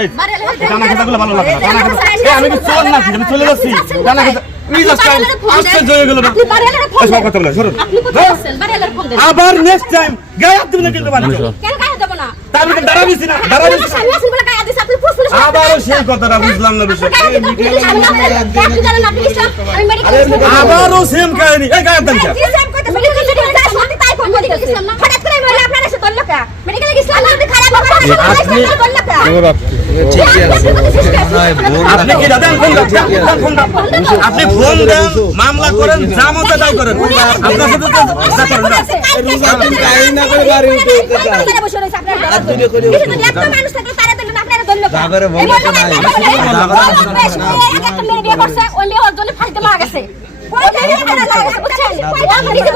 এই টানা খেতাগুলো ভালো লাগে না টানা খেতা এই আমি কি চোর নাকি আমি চলে যাচ্ছি টানা খেতা প্লিজ আশ্চর্য হয়ে গেল না সব কথা বলে শুনুন আবার নেক্সট টাইম গায়ে হাত দিবেন কিন্তু বাড়ি কেন গায়ে দেব না তাহলে দাঁড়াবিছি না দাঁড়াবিছি স্বামী আছেন বলে গায়ে দিছ আপনি পুলিশ আবারও সেই কথাটা বুঝলাম না বিষয় আপনি জানেন আপনি ইসলাম আমি মেডিকেল আবারও সেম কাহিনী এই গায়ে দেন কি সেম কইতে মেডিকেল যাই সত্যি তাই ফোন করে ইসলাম না হঠাৎ করে বলে আপনার এসে তোর লোকা মেডিকেল ইসলাম আপনি খারাপ হবে আপনি তোর লোকা আপনি কি দাদা ফোন দাও আপনি ফোন দেন মামলা করেন যা মত তাই করেন আপনার সাথে তো যা করেন না কাহিনী না করে বাড়ি উঠে চায় আদুরে করে এত মানুষ থাকলে তারা তো আপনারা দল লোকা জাগরে বল না একটা মেয়ে বিয়ে করছে ওই মেয়ে ওর জন্য ফাইতে মারা গেছে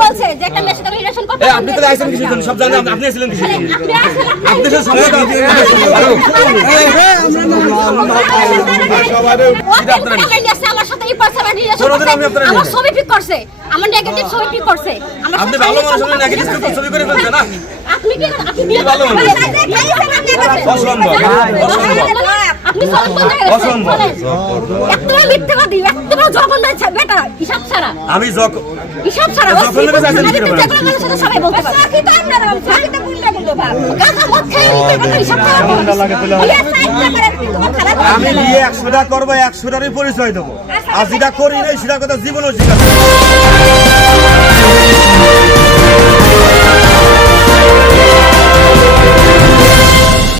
বলছে যে একটা মেয়ের সাথে রিলেশন করতে আপনি তো আইছেন কিছু সব জানেন আপনি ছিলেন কিছু আপনি তো সব আমার সাথে এই পার্সোনাল রিলেশন আমার ছবি পিক করছে আমার নেগেটিভ ছবি পিক করছে আপনি ভালো মানুষ হলে নেগেটিভ ছবি করে ফেলছেন না আপনি কি আপনি ভালো মানুষ অসম্ভব আপনি অসম্ভব এত মিথ্যাবাদী এত জঘন্য বেটা হিসাব ছাড়া আমি হিসাব ছাড়া সবাই বলতে পারে কি তো আমরা কি তো বুঝলা বলতো বাপ গাছা মত খেয়ে হিসাব ছাড়া আমি বিয়ে 100টা করব 100টারই পরিচয় দেব আর যেটা করি না সেটা কথা জীবনও শিখাবো